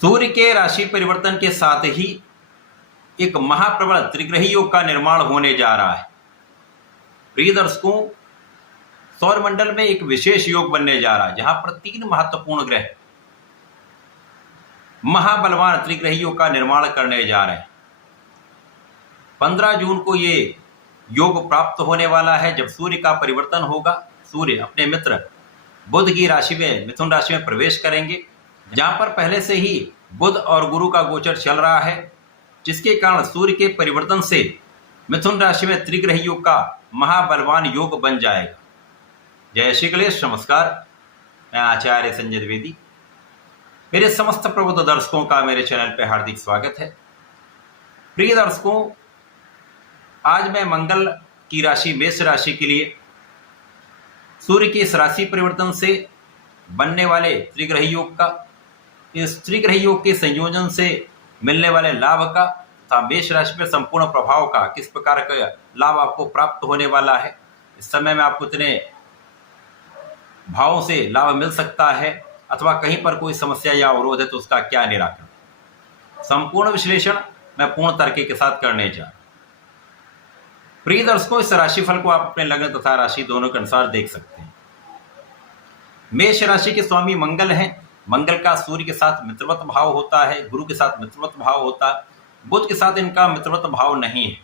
सूर्य के राशि परिवर्तन के साथ ही एक महाप्रबल त्रिग्रही योग का निर्माण होने जा रहा है। प्रिय दर्शकों, सौरमंडल में एक विशेष योग बनने जा रहा है जहां पर 3 महत्वपूर्ण ग्रह महाबलवान त्रिग्रही योग का निर्माण करने जा रहे हैं। 15 जून को ये योग प्राप्त होने वाला है जब सूर्य का परिवर्तन होगा। सूर्य अपने मित्र बुध की राशि में, मिथुन राशि में प्रवेश करेंगे, जहां पर पहले से ही बुध और गुरु का गोचर चल रहा है, जिसके कारण सूर्य के परिवर्तन से मिथुन राशि में त्रिग्रही योग का महाबलवान योग बन जाएगा। जय श्री गणेश। नमस्कार, मैं आचार्य संजय द्विवेदी। मेरे समस्त प्रबुद्ध दर्शकों का मेरे चैनल पर हार्दिक स्वागत है। प्रिय दर्शकों, आज मैं मंगल की राशि मेष राशि के लिए सूर्य की इस राशि परिवर्तन से बनने वाले त्रिग्रही योग का, इस त्रिग्रही योग के संयोजन से मिलने वाले लाभ का तथा मेष राशि पर संपूर्ण प्रभाव का, किस प्रकार का लाभ आपको प्राप्त होने वाला है, इस समय में आपको इतने भावों से लाभ मिल सकता है अथवा कहीं पर कोई समस्या या अवरोध है तो उसका क्या निराकरण, संपूर्ण विश्लेषण मैं पूर्ण तर्क के साथ करने जा रहा हूं। प्रिय दर्शकों, इस राशिफल को आप अपने लग्न तथा राशि दोनों के अनुसार देख सकते हैं। मेष राशि के स्वामी मंगल हैं। मंगल का सूर्य के साथ मित्रवत भाव होता है, गुरु के साथ मित्रवत भाव होता है, बुध के साथ इनका मित्रवत भाव नहीं है।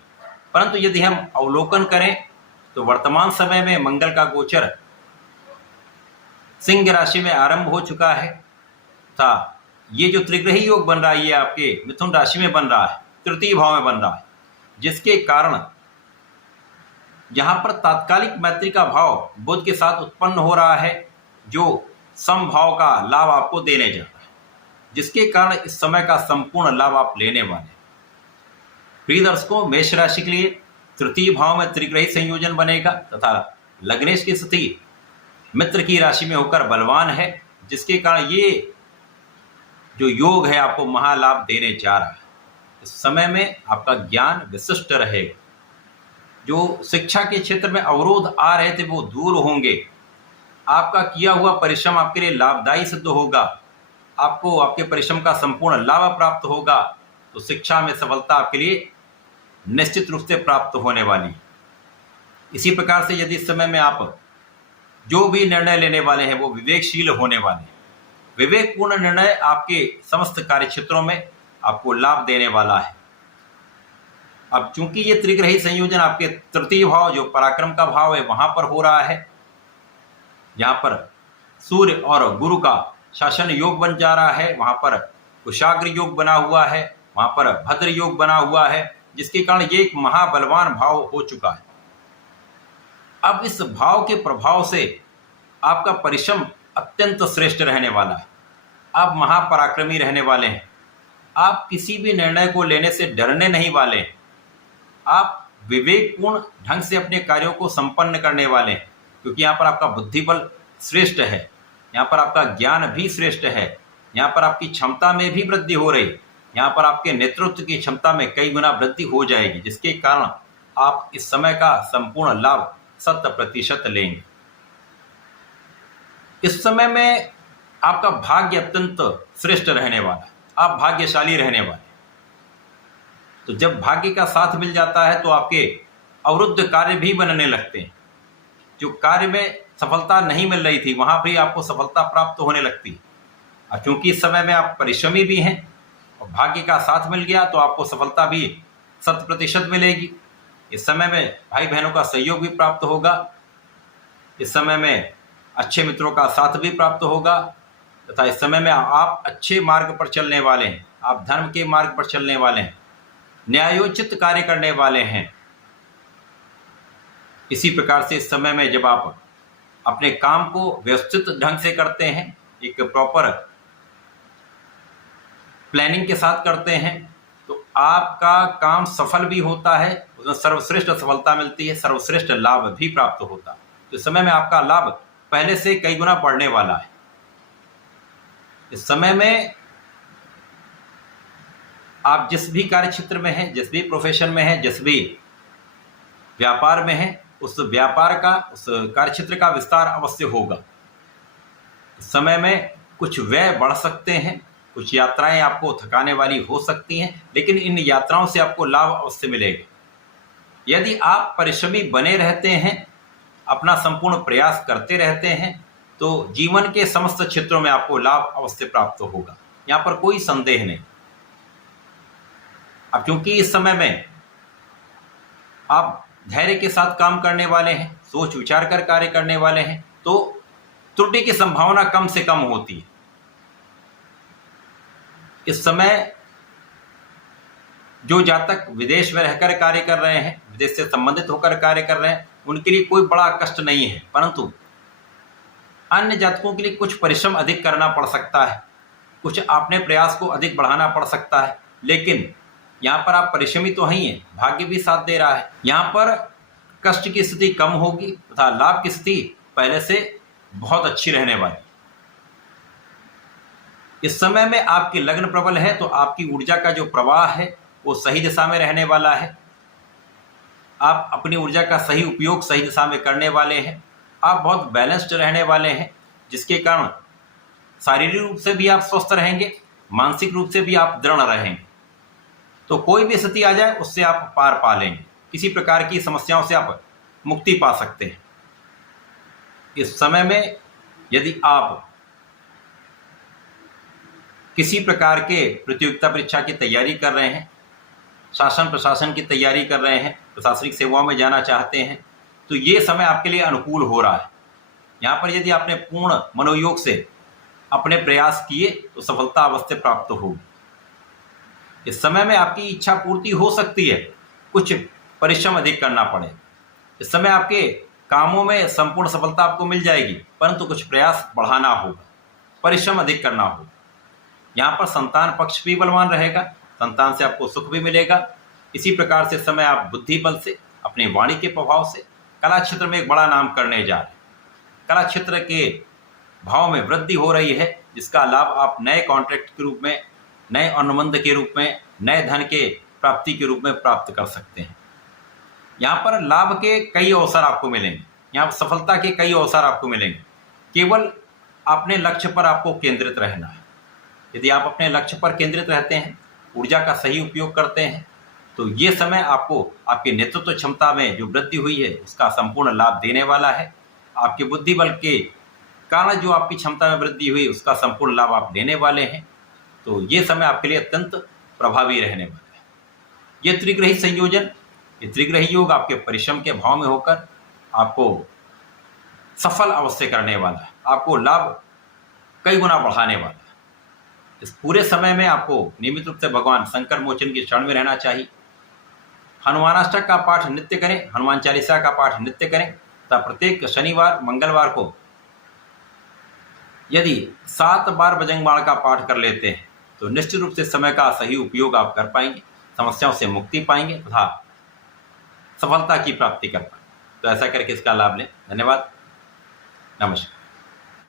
परंतु यदि हम अवलोकन करें तो वर्तमान समय में मंगल का गोचर सिंह राशि में आरंभ हो चुका है तथा ये जो त्रिग्रही योग बन रहा है ये आपके मिथुन राशि में बन रहा है, तृतीय भाव में बन रहा है, जिसके कारण जहां पर तात्कालिक मैत्री का भाव बुध के साथ उत्पन्न हो रहा है जो समभाव का लाभ आपको देने जा रहा है, जिसके कारण इस समय का संपूर्ण लाभ आप लेने वाले हैं। प्रिय दर्शकों, मेष राशि के लिए तृतीय भाव में त्रिग्रही संयोजन बनेगा तथा लग्नेश की स्थिति मित्र की राशि में होकर बलवान है, जिसके कारण ये जो योग है आपको महालाभ देने जा रहा है। इस समय में आपका ज्ञान विशिष्ट रहेगा, जो शिक्षा के क्षेत्र में अवरोध आ रहे थे वो दूर होंगे, आपका किया हुआ परिश्रम आपके लिए लाभदायी सिद्ध होगा, आपको आपके परिश्रम का संपूर्ण लाभ प्राप्त होगा, तो शिक्षा में सफलता आपके लिए निश्चित रूप से प्राप्त होने वाली। इसी प्रकार से यदि इस समय में आप जो भी निर्णय लेने वाले हैं वो विवेकशील होने वाले हैं। विवेकपूर्ण निर्णय आपके समस्त कार्य क्षेत्रों में आपको लाभ देने वाला है। अब चूंकि ये त्रिग्रही संयोजन आपके तृतीय भाव जो पराक्रम का भाव है वहां पर हो रहा है, जहां पर सूर्य और गुरु का शासन योग बन जा रहा है, वहां पर कुशाग्र योग बना हुआ है, वहां पर भद्र योग बना हुआ है, जिसके कारण ये एक महाबलवान भाव हो चुका है। अब इस भाव के प्रभाव से आपका परिश्रम अत्यंत श्रेष्ठ रहने वाला है। आप महापराक्रमी रहने वाले हैं। आप किसी भी निर्णय को लेने से डरने नहीं वाले हैं। आप विवेकपूर्ण ढंग से अपने कार्यों को संपन्न करने वाले हैं, क्योंकि यहाँ पर आपका बुद्धिबल श्रेष्ठ है, यहाँ पर आपका ज्ञान भी श्रेष्ठ है, यहाँ पर आपकी क्षमता में भी वृद्धि हो रही, यहाँ पर आपके नेतृत्व की क्षमता में कई गुना वृद्धि हो जाएगी, जिसके कारण आप इस समय का संपूर्ण लाभ 100% लेंगे। इस समय में आपका भाग्य अत्यंत श्रेष्ठ रहने वाला है, आप भाग्यशाली रहने वाले। तो जब भाग्य का साथ मिल जाता है तो आपके अवरुद्ध कार्य भी बनने लगते हैं। जो कार्य में सफलता नहीं मिल रही थी वहां भी आपको सफलता प्राप्त होने लगती है। और क्योंकि इस समय में आप परिश्रमी भी हैं और भाग्य का साथ मिल गया तो आपको सफलता भी 100% मिलेगी। इस समय में भाई बहनों का सहयोग भी प्राप्त होगा। इस समय में अच्छे मित्रों का साथ भी प्राप्त होगा तथा इस समय में आप अच्छे मार्ग पर चलने वाले हैं, आप धर्म के मार्ग पर चलने वाले हैं, न्यायोचित कार्य करने वाले हैं। इसी प्रकार से इस समय में जब आप अपने काम को व्यवस्थित ढंग से करते हैं, एक प्रॉपर प्लानिंग के साथ करते हैं, तो आपका काम सफल भी होता है, उसमें सर्वश्रेष्ठ सफलता मिलती है, सर्वश्रेष्ठ लाभ भी प्राप्त होता है। तो इस समय में आपका लाभ पहले से कई गुना बढ़ने वाला है। इस समय में आप जिस भी कार्य क्षेत्र में हैं, जिस भी प्रोफेशन में हैं, जिस भी व्यापार में हैं, उस व्यापार का, उस कार्य क्षेत्र का विस्तार अवश्य होगा। इस समय में कुछ व्यय बढ़ सकते हैं, कुछ यात्राएं आपको थकाने वाली हो सकती हैं, लेकिन इन यात्राओं से आपको लाभ अवश्य मिलेगा। यदि आप परिश्रमी बने रहते हैं, अपना संपूर्ण प्रयास करते रहते हैं, तो जीवन के समस्त क्षेत्रों में आपको लाभ अवश्य प्राप्त होगा। यहाँ पर कोई संदेह नहीं। अब क्योंकि इस समय में आप धैर्य के साथ काम करने वाले हैं, सोच विचार कर कार्य करने वाले हैं, तो त्रुटि की संभावना कम से कम होती है। इस समय जो जातक विदेश में रहकर कार्य कर रहे हैं, विदेश से संबंधित होकर कार्य कर रहे हैं, उनके लिए कोई बड़ा कष्ट नहीं है, परंतु अन्य जातकों के लिए कुछ परिश्रम अधिक करना पड़ सकता है, कुछ अपने प्रयास को अधिक बढ़ाना पड़ सकता है। लेकिन यहाँ पर आप परिश्रमी तो ही हैं, भाग्य भी साथ दे रहा है। यहाँ पर कष्ट की स्थिति कम होगी तथा लाभ की स्थिति पहले से बहुत अच्छी रहने वाली। इस समय में आपकी लग्न प्रबल है, तो आपकी ऊर्जा का जो प्रवाह है वो सही दिशा में रहने वाला है। आप अपनी ऊर्जा का सही उपयोग सही दिशा में करने वाले हैं। आप बहुत बैलेंस्ड रहने वाले हैं, जिसके कारण शारीरिक रूप से भी आप स्वस्थ रहेंगे, मानसिक रूप से भी आप दृढ़ रहेंगे। तो कोई भी स्थिति आ जाए उससे आप पार पा लेंगे, किसी प्रकार की समस्याओं से आप मुक्ति पा सकते हैं। इस समय में यदि आप किसी प्रकार के प्रतियोगिता परीक्षा की तैयारी कर रहे हैं, शासन प्रशासन की तैयारी कर रहे हैं, प्रशासनिक सेवाओं में जाना चाहते हैं, तो ये समय आपके लिए अनुकूल हो रहा है। यहाँ पर यदि आपने पूर्ण मनोयोग से अपने प्रयास किए तो सफलता अवश्य प्राप्त होगी। इस समय में आपकी इच्छा पूर्ति हो सकती है, कुछ परिश्रम अधिक करना पड़े। इस समय आपके कामों में संपूर्ण सफलता आपको मिल जाएगी, परंतु कुछ प्रयास बढ़ाना होगा, परिश्रम अधिक करना होगा। यहाँ पर संतान पक्ष भी बलवान रहेगा, संतान से आपको सुख भी मिलेगा। इसी प्रकार से समय आप बुद्धि बल से, अपनी वाणी के प्रभाव से कला क्षेत्र में एक बड़ा नाम करने जा रहे हैं। कला क्षेत्र के भाव में वृद्धि हो रही है, जिसका लाभ आप नए कॉन्ट्रैक्ट के रूप में, नए अनुबंध के रूप में, नए धन के प्राप्ति के रूप में प्राप्त कर सकते हैं। यहाँ पर लाभ के कई अवसर आपको मिलेंगे, यहाँ पर सफलता के कई अवसर आपको मिलेंगे। केवल अपने लक्ष्य पर आपको केंद्रित रहना है। यदि आप अपने लक्ष्य पर केंद्रित रहते हैं, ऊर्जा का सही उपयोग करते हैं, तो ये समय आपको आपके नेतृत्व क्षमता में जो वृद्धि हुई है उसका संपूर्ण लाभ देने वाला है। आपके बुद्धि बल के कारण जो आपकी क्षमता में वृद्धि हुई उसका संपूर्ण लाभ आप लेने वाले हैं। तो ये समय आपके लिए अत्यंत प्रभावी रहने वाला है। ये त्रिग्रही संयोजन, ये त्रिग्रही योग आपके परिश्रम के भाव में होकर आपको सफल अवश्य करने वाला है, आपको लाभ कई गुना बढ़ाने वाला है। इस पूरे समय में आपको नियमित रूप से भगवान संकर मोचन की शरण में रहना चाहिए। हनुमानाष्टक का पाठ नित्य करें, हनुमान चालीसा का पाठ नित्य करें तथा प्रत्येक शनिवार मंगलवार को यदि 7 बार बजरंगबाण का पाठ कर लेते हैं तो निश्चित रूप से समय का सही उपयोग आप कर पाएंगे, समस्याओं से मुक्ति पाएंगे तथा सफलता की प्राप्ति कर पाएंगे। तो ऐसा करके इसका लाभ लें। धन्यवाद, नमस्कार।